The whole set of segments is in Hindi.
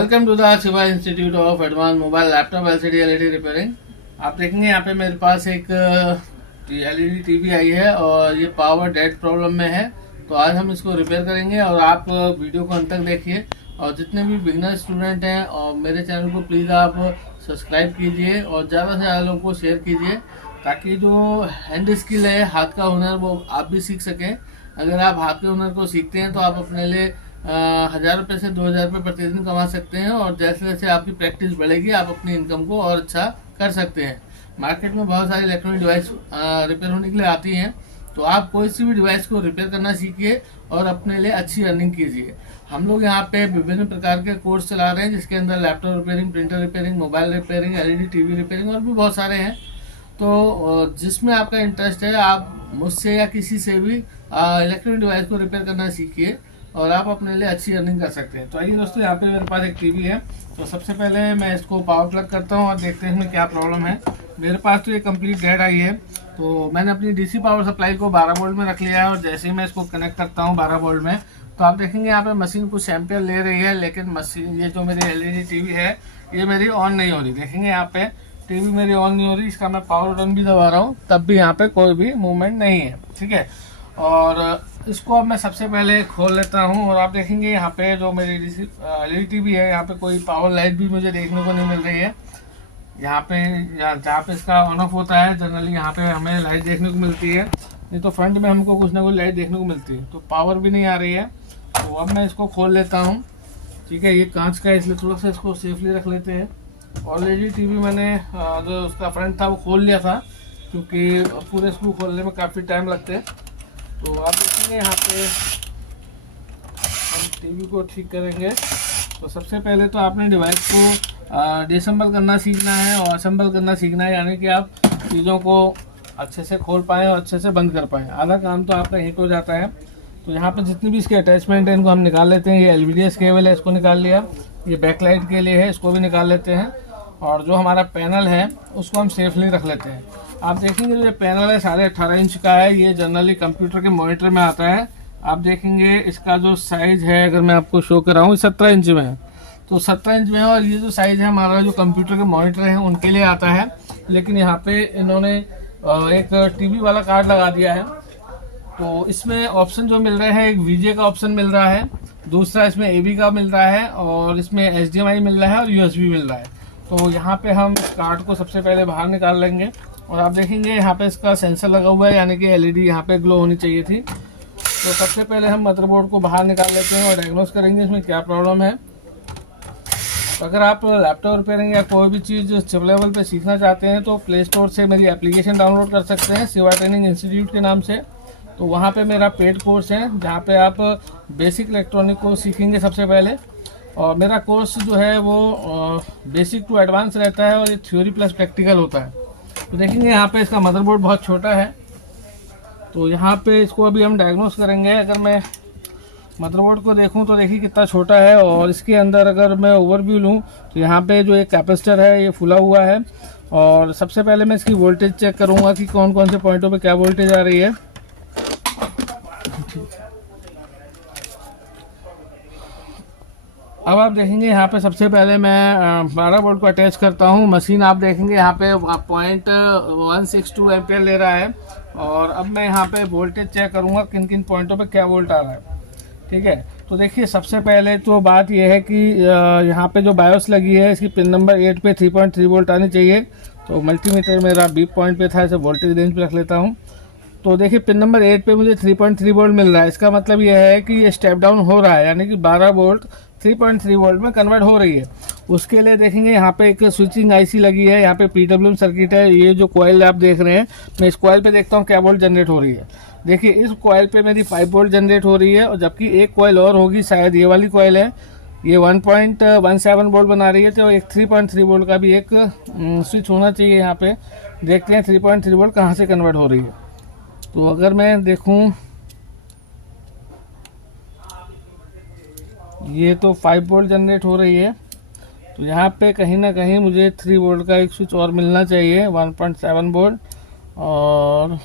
Welcome to the Shiva institute of advance mobile laptop LCD LED repairing. आप देखेंगे यहाँ पे मेरे पास एक एलईडी टीवी आई है और ये पावर डेड प्रॉब्लम में है। तो आज हम इसको रिपेयर करेंगे और आप वीडियो को अंत तक देखिए। और जितने भी बिगिनर स्टूडेंट हैं और मेरे चैनल को प्लीज़ आप सब्सक्राइब कीजिए और ज़्यादा से ज़्यादा लोगों को शेयर कीजिए, ताकि जो हैंड स्किल है, हाथ का हुनर, वो आप भी सीख सकें। अगर आप हाथ के हुनर को सीखते हैं तो आप अपने लिए 1000 रुपये से 2000 रुपये प्रतिदिन कमा सकते हैं। और जैसे जैसे आपकी प्रैक्टिस बढ़ेगी आप अपनी इनकम को और अच्छा कर सकते हैं। मार्केट में बहुत सारी इलेक्ट्रॉनिक डिवाइस रिपेयर होने के लिए आती हैं, तो आप कोई सी भी डिवाइस को रिपेयर करना सीखिए और अपने लिए अच्छी अर्निंग कीजिए। हम लोग यहाँ पे विभिन्न प्रकार के कोर्स चला रहे हैं, जिसके अंदर laptop repairing, printer repairing, mobile repairing, LED TV repairing और भी बहुत सारे हैं। तो जिसमें आपका इंटरेस्ट है आप मुझसे या किसी से भी इलेक्ट्रॉनिक डिवाइस को रिपेयर करना सीखिए और आप अपने लिए अच्छी अर्निंग कर सकते हैं। तो आइए दोस्तों, यहाँ पे मेरे पास एक टीवी है। तो सबसे पहले मैं इसको पावर प्लग करता हूँ और देखते हैं इसमें क्या प्रॉब्लम है। मेरे पास तो ये कंप्लीट डेड आई है। तो मैंने अपनी डीसी पावर सप्लाई को 12 वोल्ट में रख लिया है और जैसे ही मैं इसको कनेक्ट करता हूँ 12 वोल्ट में, तो आप देखेंगे यहाँ पे मशीन कुछ एम्पियर ले रही है, लेकिन मशीन, ये जो मेरी एलईडी टीवी है, ये मेरी ऑन नहीं हो रही। देखेंगे यहाँ पे टीवी मेरी ऑन नहीं हो रही। इसका मैं पावर बटन भी दबा रहा हूँ, तब भी यहाँ पे कोई भी मूवमेंट नहीं है। ठीक है, और इसको अब मैं सबसे पहले खोल लेता हूँ और आप देखेंगे यहाँ पे जो मेरी एलईडी टीवी है, यहाँ पे कोई पावर लाइट भी मुझे देखने को नहीं मिल रही है। यहाँ पे जहाँ पे इसका ऑन ऑफ होता है, जनरली यहाँ पे हमें लाइट देखने को मिलती है, नहीं तो फ्रंट में हमको कुछ ना कुछ लाइट देखने को मिलती है। तो पावर भी नहीं आ रही है। तो अब मैं इसको खोल लेता हूँ। ठीक है, ये कांच का है इसलिए थोड़ा सा इसको सेफली रख लेते हैं। ऑलरेडी टीवी मैंने जो उसका फ्रंट था वो खोल लिया था, क्योंकि पूरे स्क्रू खोलने में काफ़ी टाइम लगते हैं। तो आप देखेंगे यहाँ पे हम टीवी को ठीक करेंगे। तो सबसे पहले तो आपने डिवाइस को डिसम्बल करना सीखना है और असेंबल करना सीखना है, यानी कि आप चीज़ों को अच्छे से खोल पाएँ और अच्छे से बंद कर पाएँ। आधा काम तो आपका हिट हो जाता है। तो यहाँ पे जितनी भी इसके अटैचमेंट है इनको हम निकाल लेते हैं। ये एलवीडीएस केबल है, इसको निकाल लिया। ये बैकलाइट के लिए है, इसको भी निकाल लेते हैं। और जो हमारा पैनल है उसको हम सेफली रख लेते हैं। आप देखेंगे जो ये पैनल है 18.5 इंच का है। ये जनरली कंप्यूटर के मॉनिटर में आता है। आप देखेंगे इसका जो साइज़ है, अगर मैं आपको शो कराऊँ, 17 इंच में है। तो 17 इंच में है और ये जो साइज़ है हमारा जो कंप्यूटर के मॉनिटर है उनके लिए आता है। लेकिन यहाँ पे इन्होंने एक टीवी वाला कार्ड लगा दिया है। तो इसमें ऑप्शन जो मिल रहे हैं, एक वीजे का ऑप्शन मिल रहा है, दूसरा इसमें एवी का मिल रहा है और इसमें एचडीएमआई मिल रहा है और यूएसबी मिल रहा है। तो यहाँ पे हम इस कार्ड को सबसे पहले बाहर निकाल लेंगे और आप देखेंगे यहाँ पे इसका सेंसर लगा हुआ है, यानी कि एलईडी यहाँ पे ग्लो होनी चाहिए थी। तो सबसे पहले हम मदरबोर्ड को बाहर निकाल लेते हैं और डायग्नोस करेंगे इसमें क्या प्रॉब्लम है। तो अगर आप लैपटॉप रिपेयरिंग या कोई भी चीज़ चिप लेवल पे सीखना चाहते हैं तो प्ले स्टोर से मेरी एप्लीकेशन डाउनलोड कर सकते हैं, शिवा ट्रेनिंग इंस्टीट्यूट के नाम से। तो वहाँ पे मेरा पेड कोर्स है, जहाँ पे आप बेसिक इलेक्ट्रॉनिक को सीखेंगे सबसे पहले। और मेरा कोर्स जो है वो बेसिक टू एडवांस रहता है और ये थ्योरी प्लस प्रैक्टिकल होता है। तो देखेंगे यहाँ पे इसका मदरबोर्ड बहुत छोटा है। तो यहाँ पे इसको अभी हम डायग्नोस करेंगे। अगर मैं मदरबोर्ड को देखूँ तो देखिए कितना छोटा है। और इसके अंदर अगर मैं ओवरव्यू लूँ तो यहाँ पे जो एक कैपेसिटर है ये फुला हुआ है। और सबसे पहले मैं इसकी वोल्टेज चेक करूँगा कि कौन कौन से पॉइंटों पर क्या वोल्टेज आ रही है। अब आप देखेंगे यहाँ पे सबसे पहले मैं 12 वोल्ट को अटैच करता हूँ। मशीन आप देखेंगे यहाँ पे 0.162 एम्पियर ले रहा है। और अब मैं यहाँ पे वोल्टेज चेक करूँगा किन किन पॉइंटों पे क्या वोल्ट आ रहा है। ठीक है, तो देखिए सबसे पहले तो बात यह है कि यहाँ पे जो बायोस लगी है इसकी पिन नंबर 8 पे 3.3 वोल्ट आनी चाहिए। तो मल्टीमीटर मेरा बीप पॉइंट पे था, इसे वोल्टेज रेंज पे रख लेता हूँ। तो देखिए पिन नंबर 8 पे मुझे 3.3 वोल्ट मिल रहा है। इसका मतलब यह है कि ये स्टेप डाउन हो रहा है, यानी कि 12 वोल्ट 3.3 वोल्ट में कन्वर्ट हो रही है। उसके लिए देखेंगे यहाँ पे एक स्विचिंग आईसी लगी है, यहाँ पे पीडब्ल्यूएम सर्किट है। ये जो कॉइल आप देख रहे हैं, मैं इस कॉइल पे देखता हूँ क्या वोल्ट जनरेट हो रही है। देखिए इस कॉइल पे मेरी 5 वोल्ट जनरेट हो रही है और जबकि एक कॉइल और होगी, शायद ये वाली कॉइल है, ये 1.17 वोल्ट बना रही है। तो एक 3.3 वोल्ट का भी एक स्विच होना चाहिए। यहाँ पे देखते हैं 3.3 वोल्ट कहाँ से कन्वर्ट हो रही है। तो अगर मैं देखूं, ये तो 5 वोल्ट जनरेट हो रही है। तो यहाँ पे कहीं ना कहीं मुझे 3 वोल्ट का एक स्विच और मिलना चाहिए, 1.7 वोल्ट। और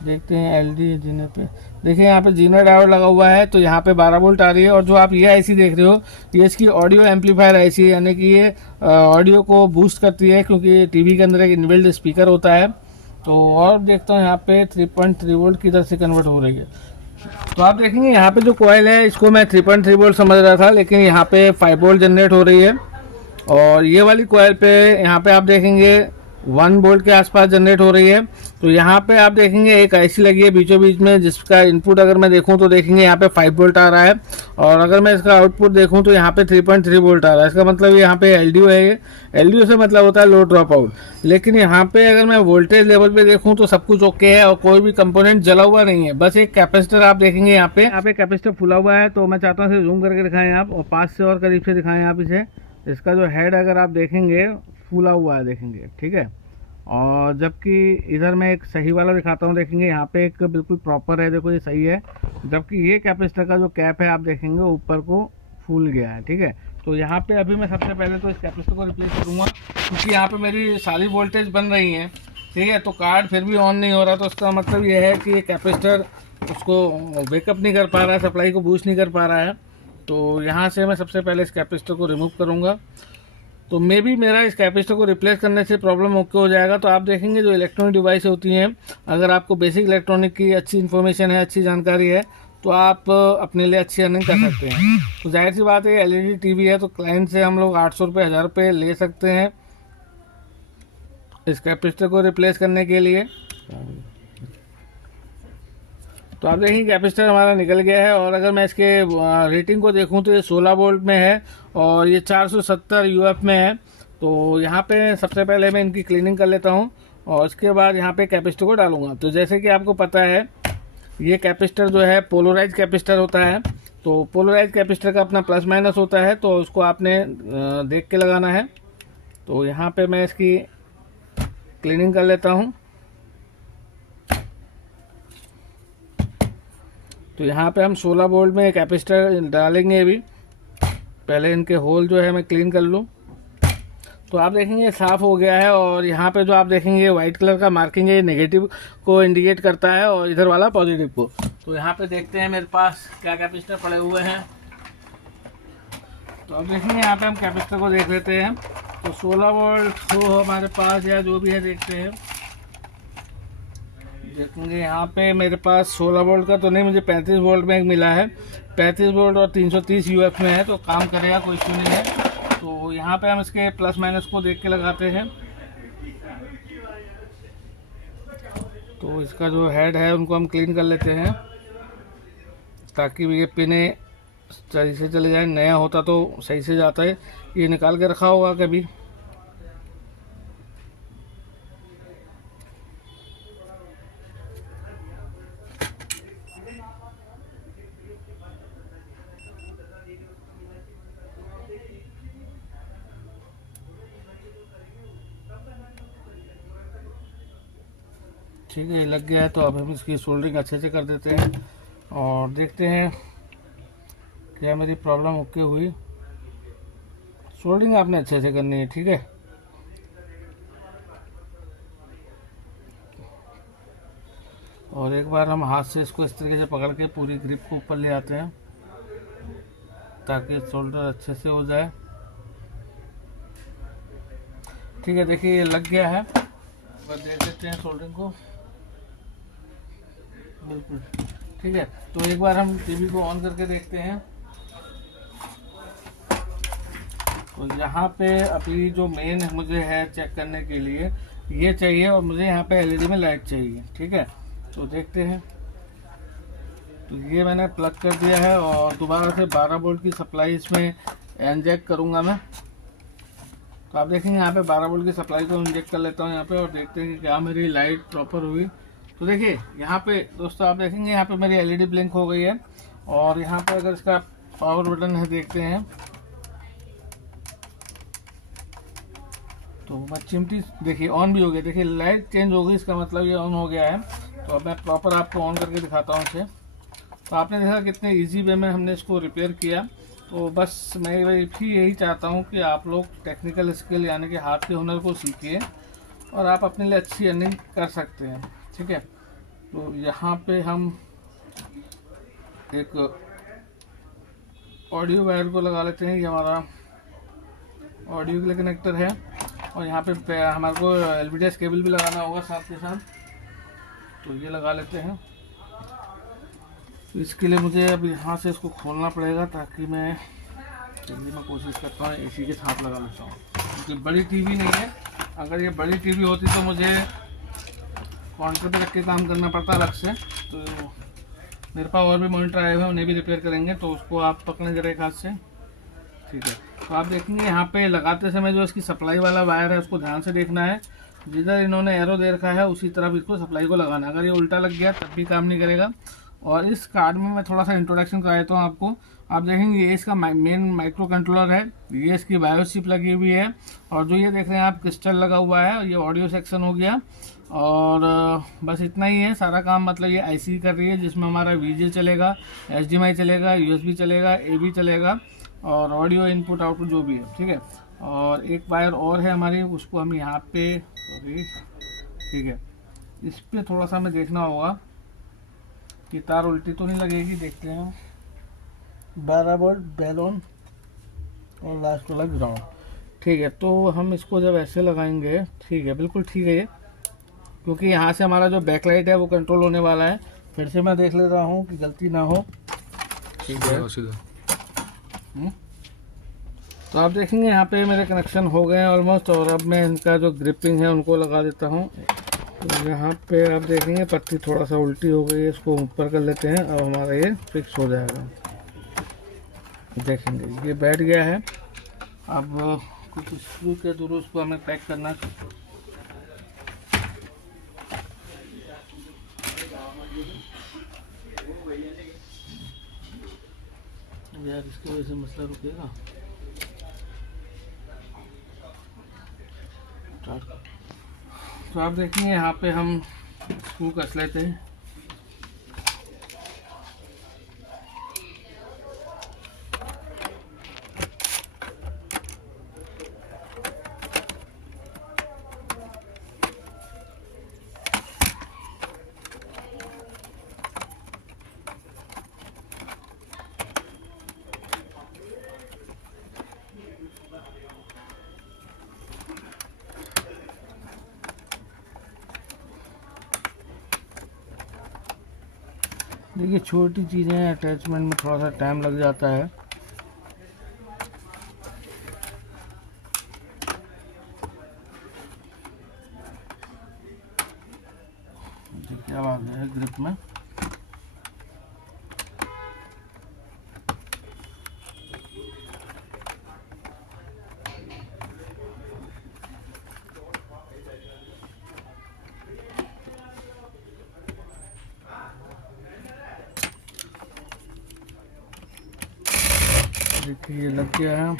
देखते हैं एलडी जीने पे। देखिए यहाँ पे जीना डायोड लगा हुआ है, तो यहाँ पे 12 वोल्ट आ रही है। और जो आप ये आईसी देख रहे हो, ये इसकी ऑडियो एम्पलीफायर आईसी है, यानी कि ये ऑडियो को बूस्ट करती है, क्योंकि टीवी के अंदर एक इनबिल्ट स्पीकर होता है। तो और देखता हूँ यहाँ पे 3.3 वोल्ट की तरह से कन्वर्ट हो रही है। तो आप देखेंगे यहाँ पे जो कॉइल है, इसको मैं 3.3 वोल्ट समझ रहा था, लेकिन यहाँ पे 5 वोल्ट जनरेट हो रही है। और ये वाली कॉइल पे यहाँ पे आप देखेंगे 1 वोल्ट के आसपास जनरेट हो रही है। तो यहाँ पे आप देखेंगे एक आईसी लगी है बीचों बीच में, जिसका इनपुट अगर मैं देखूँ तो देखेंगे यहाँ पे 5 वोल्ट आ रहा है। और अगर मैं इसका आउटपुट देखूँ तो यहाँ पे 3.3 वोल्ट आ रहा है। इसका मतलब यहाँ पे एलडीओ है। ये एलडीओ से मतलब होता है लो ड्रॉप आउट। लेकिन यहाँ पे अगर मैं वोल्टेज लेवल पे देखूँ तो सब कुछ ओके है और कोई भी कंपोनेंट जला हुआ नहीं है। बस एक कैपेसिटर आप देखेंगे यहाँ पे कैपेसिटर फुला हुआ है। तो मैं चाहता हूँ इसे जूम करके दिखाएं आप, और पास से और करीब से दिखाएं आप इसे। इसका जो हेड अगर आप देखेंगे फूला हुआ है, देखेंगे, ठीक है। और जबकि इधर मैं एक सही वाला दिखाता हूँ, देखेंगे यहाँ पे एक बिल्कुल प्रॉपर है, देखो ये सही है। जबकि ये कैपेसिटर का जो कैप है आप देखेंगे ऊपर को फूल गया है, ठीक है। तो यहाँ पे अभी मैं सबसे पहले तो इस कैपेसिटर को रिप्लेस करूँगा, क्योंकि यहाँ पे मेरी सारी वोल्टेज बन रही हैं, ठीक है। तो कार्ड फिर भी ऑन नहीं हो रहा, तो उसका मतलब ये है कि ये कैपेसिटर उसको वेकअप नहीं कर पा रहा है, सप्लाई को बूस्ट नहीं कर पा रहा है। तो यहाँ से मैं सबसे पहले इस कैपेसिटर को रिमूव करूँगा। तो मे बी मेरा इस कैपेसिटर को रिप्लेस करने से प्रॉब्लम ओके हो जाएगा। तो आप देखेंगे जो इलेक्ट्रॉनिक डिवाइस होती हैं, अगर आपको बेसिक इलेक्ट्रॉनिक की अच्छी इन्फॉर्मेशन है, अच्छी जानकारी है, तो आप अपने लिए अच्छी अर्निंग कर सकते हैं। तो जाहिर सी बात है एलईडी टीवी है, तो क्लाइंट से हम लोग 800 रुपये 1000 रुपये ले सकते हैं इस कैपेसिटर को रिप्लेस करने के लिए। तो आप देखेंगे कैपेसिटर हमारा निकल गया है। और अगर मैं इसके रेटिंग को देखूं तो ये 16 वोल्ट में है और ये 470 यूएफ में है। तो यहाँ पे सबसे पहले मैं इनकी क्लीनिंग कर लेता हूँ और उसके बाद यहाँ पे कैपेसिटर को डालूंगा। तो जैसे कि आपको पता है ये कैपेसिटर जो है पोलराइज कैपेसिटर होता है। तो पोलराइज कैपेसिटर का अपना प्लस माइनस होता है, तो उसको आपने देख के लगाना है। तो यहाँ पे मैं इसकी क्लीनिंग कर लेता हूँ। तो यहाँ पे हम 16 वोल्ट में कैपेसिटर डालेंगे। अभी पहले इनके होल जो है मैं क्लीन कर लूँ। तो आप देखेंगे साफ़ हो गया है। और यहाँ पे जो आप देखेंगे वाइट कलर का मार्किंग है, ये नेगेटिव को इंडिकेट करता है और इधर वाला पॉजिटिव को। तो यहाँ पे देखते हैं मेरे पास क्या कैपेसिटर पड़े हुए हैं। तो अब देखेंगे यहाँ पे हम कैपेसिटर को देख लेते हैं। तो 16 वोल्ट हो हमारे पास या जो भी है, देखते हैं। देखेंगे यहाँ पे मेरे पास 16 वोल्ट का तो नहीं, मुझे 35 वोल्ट में एक मिला है। 35 वोल्ट और 330 यूएफ में है, तो काम करेगा, कोई इशू नहीं है। तो यहाँ पे हम इसके प्लस माइनस को देख के लगाते हैं। तो इसका जो हेड है उनको हम क्लीन कर लेते हैं, ताकि ये पिने सही से चले जाए। नया होता तो सही से जाता है, ये निकाल के रखा होगा कभी। ठीक है, लग गया है। तो अब हम इसकी सोल्डरिंग अच्छे से कर देते हैं और देखते हैं क्या मेरी प्रॉब्लम ओके हुई। सोल्डरिंग आपने अच्छे से करनी है, ठीक है। और एक बार हम हाथ से इसको इस तरीके से पकड़ के पूरी ग्रिप को ऊपर ले आते हैं, ताकि सोल्डर अच्छे से हो जाए। ठीक है, देखिए ये लग गया है। बस देख लेते हैं सोल्डरिंग को, बिल्कुल ठीक है। तो एक बार हम टीवी को ऑन करके देखते हैं। तो यहाँ पे अभी जो मेन मुझे है चेक करने के लिए ये चाहिए, और मुझे यहाँ पे एलईडी में लाइट चाहिए, ठीक है। तो देखते हैं। तो ये मैंने प्लग कर दिया है और दोबारा से 12 वोल्ट की सप्लाई इसमें इंजेक्ट करूँगा मैं। तो आप देखेंगे यहाँ पे 12 वोल्ट की सप्लाई को इंजेक्ट कर लेता हूँ यहाँ पे, और देखते हैं कि क्या मेरी लाइट प्रॉपर हुई। तो देखिए यहाँ पे दोस्तों आप देखेंगे यहाँ पे मेरी एलईडी ब्लिंक हो गई है। और यहाँ पे अगर इसका पावर बटन है, देखते हैं। तो मैं चिमटी देखिए ऑन भी हो गया, देखिए लाइट चेंज हो गई, इसका मतलब ये ऑन हो गया है। तो अब मैं प्रॉपर आपको ऑन करके दिखाता हूँ इसे। तो आपने देखा कितने इजी वे में हमने इसको रिपेयर किया। तो बस मैं भी यही चाहता हूँ कि आप लोग टेक्निकल स्किल यानी कि हाथ के हुनर को सीखिए और आप अपने लिए अच्छी अर्निंग कर सकते हैं, ठीक है। तो यहाँ पे हम एक ऑडियो वायर को लगा लेते हैं। ये हमारा ऑडियो के लिए कनेक्टर है, और यहाँ पे हमारे को LVDS केबल भी लगाना होगा साथ के साथ, तो ये लगा लेते हैं। तो इसके लिए मुझे अब यहाँ से इसको खोलना पड़ेगा, ताकि मैं जल्दी में कोशिश करता हूँ AC के साथ लगा लेता हूँ, क्योंकि बड़ी टीवी नहीं है। अगर ये बड़ी टीवी होती तो मुझे काउंटर पे रख के काम करना पड़ता अलग से। तो मेरे पास और भी मॉनिटर आए हुए हैं, उन्हें भी रिपेयर करेंगे, तो उसको आप पकड़ें जरा एक हाथ से, ठीक है। तो आप देखेंगे यहाँ पे लगाते समय जो इसकी सप्लाई वाला वायर है उसको ध्यान से देखना है। जिधर इन्होंने एरो दे रखा है उसी तरफ इसको सप्लाई को लगाना है। अगर ये उल्टा लग गया तब भी काम नहीं करेगा। और इस कार्ड में मैं थोड़ा सा इंट्रोडक्शन करा देता हूँ आपको। आप देखेंगे ये इसका मेन माइक्रो कंट्रोलर है, ये इसकी बायोस चिप लगी हुई है, और जो ये देख रहे हैं आप क्रिस्टल लगा हुआ है, ये ऑडियो सेक्शन हो गया। और बस इतना ही है सारा काम। मतलब ये IC कर रही है, जिसमें हमारा VGA चलेगा, HDMI चलेगा, USB चलेगा, AV चलेगा, और ऑडियो इनपुट आउटपुट जो भी है, ठीक है। और एक वायर और है हमारी, उसको हम यहाँ पे, सॉरी, ठीक है, इस पे थोड़ा सा हमें देखना होगा कि तार उल्टी तो नहीं लगेगी। देखते हैं, 12 वोल्ट बैलोन और लास्ट वाला ग्राउंड, ठीक है। तो हम इसको जब ऐसे लगाएंगे, ठीक है, बिल्कुल ठीक है ये, क्योंकि यहाँ से हमारा जो बैकलाइट है वो कंट्रोल होने वाला है। फिर से मैं देख ले रहा हूँ कि गलती ना हो, ठीक है। तो आप देखेंगे यहाँ पे मेरे कनेक्शन हो गए हैं ऑलमोस्ट, और अब मैं इनका जो ग्रिपिंग है उनको लगा देता हूँ। तो यहाँ पे आप देखेंगे पट्टी थोड़ा सा उल्टी हो गई है, इसको ऊपर कर लेते हैं, अब हमारा ये फिक्स हो जाएगा। देखेंगे ये बैठ गया है। अब कुछ स्क्रू के थ्रू उसको हमें पैक करना है। यार इसकी वजह से मसला रुकेगा। तो आप देखेंगे यहाँ पे हम स्क्रू कस लेते हैं। देखिए छोटी चीज़ें हैं, अटैचमेंट में थोड़ा सा टाइम लग जाता है। देखिए अब आ गया है ग्रिप में। देखिए ये लग गया है।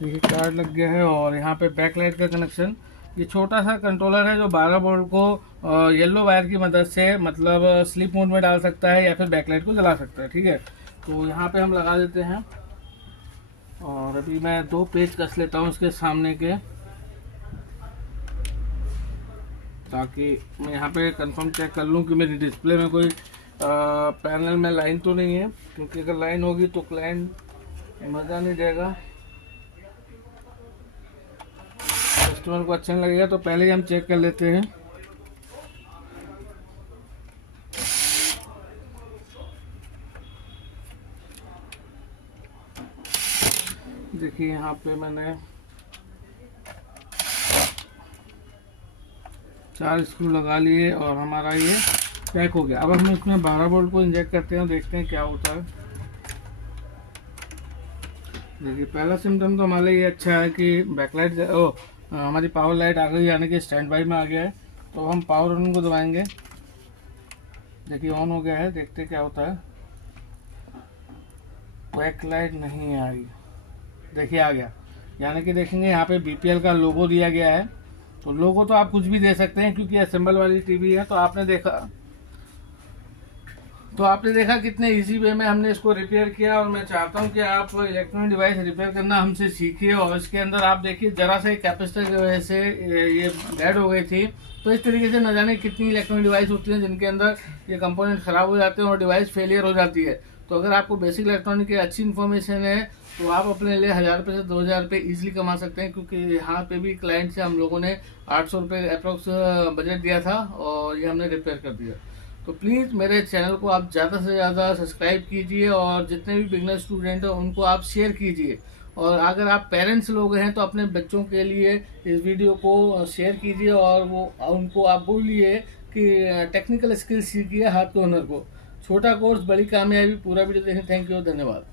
देखिए कार्ड लग गया है, और यहाँ पे बैकलाइट का कनेक्शन, ये छोटा सा कंट्रोलर है जो 12 वोल्ट को येलो वायर की मदद से मतलब स्लीप मोड में डाल सकता है या फिर बैकलाइट को जला सकता है, ठीक है। तो यहाँ पे हम लगा देते हैं, और अभी मैं 2 पेज कस लेता हूँ इसके सामने के, ताकि मैं यहाँ पे कंफर्म चेक कर लूँ कि मेरी डिस्प्ले में कोई पैनल में लाइन तो नहीं है, क्योंकि अगर लाइन होगी तो क्लाइंट मज़ा नहीं देगा, कस्टमर को अच्छा नहीं लगेगा। तो पहले ही हम चेक कर लेते हैं। देखिए यहाँ पे मैंने 4 स्क्रू लगा लिए और हमारा ये पैक हो गया। अब हम इसमें 12 वोल्ट को इंजेक्ट करते हैं, देखते हैं क्या होता है। देखिए पहला सिम्टम तो हमारे लिए अच्छा है कि बैकलाइट हमारी पावर लाइट आ गई, यानी कि स्टैंड बाई में आ गया है। तो हम पावर ऑन को दबाएंगे। देखिए ऑन हो गया है, देखते हैं क्या होता है। बैकलाइट नहीं आई, देखिए आ गया, यानी कि देखेंगे यहाँ पे BPL का लोगो दिया गया है। तो लोगो तो आप कुछ भी दे सकते हैं, क्योंकि असेंबल वाली टीवी है। तो आपने देखा, तो आपने देखा कितने इजी वे में हमने इसको रिपेयर किया, और मैं चाहता हूं कि आप इलेक्ट्रॉनिक डिवाइस रिपेयर करना हमसे सीखिए। और इसके अंदर आप देखिए जरा सा कैपेसिटर की वजह से ये डेड हो गई थी। तो इस तरीके से न जाने कितनी इलेक्ट्रॉनिक डिवाइस होती हैं जिनके अंदर ये कंपोनेंट खराब हो जाते हैं और डिवाइस फेलियर हो जाती है। तो अगर आपको बेसिक इलेक्ट्रॉनिक की अच्छी इन्फॉर्मेशन है तो आप अपने लिए 1000 रुपये से 2000 रुपये ईजिली कमा सकते हैं, क्योंकि यहाँ पे भी क्लाइंट से हम लोगों ने 800 रुपये अप्रोक्स बजट दिया था और ये हमने रिपेयर कर दिया। तो प्लीज़ मेरे चैनल को आप ज़्यादा से ज़्यादा सब्सक्राइब कीजिए और जितने भी बिगनर स्टूडेंट हैं उनको आप शेयर कीजिए। और अगर आप पेरेंट्स लोग हैं तो अपने बच्चों के लिए इस वीडियो को शेयर कीजिए और वो उनको आप बोलिए कि टेक्निकल स्किल्स सीखिए, हाथ के हुनर को। छोटा कोर्स बड़ी कामयाबी। पूरा वीडियो देखें। थैंक यू, धन्यवाद।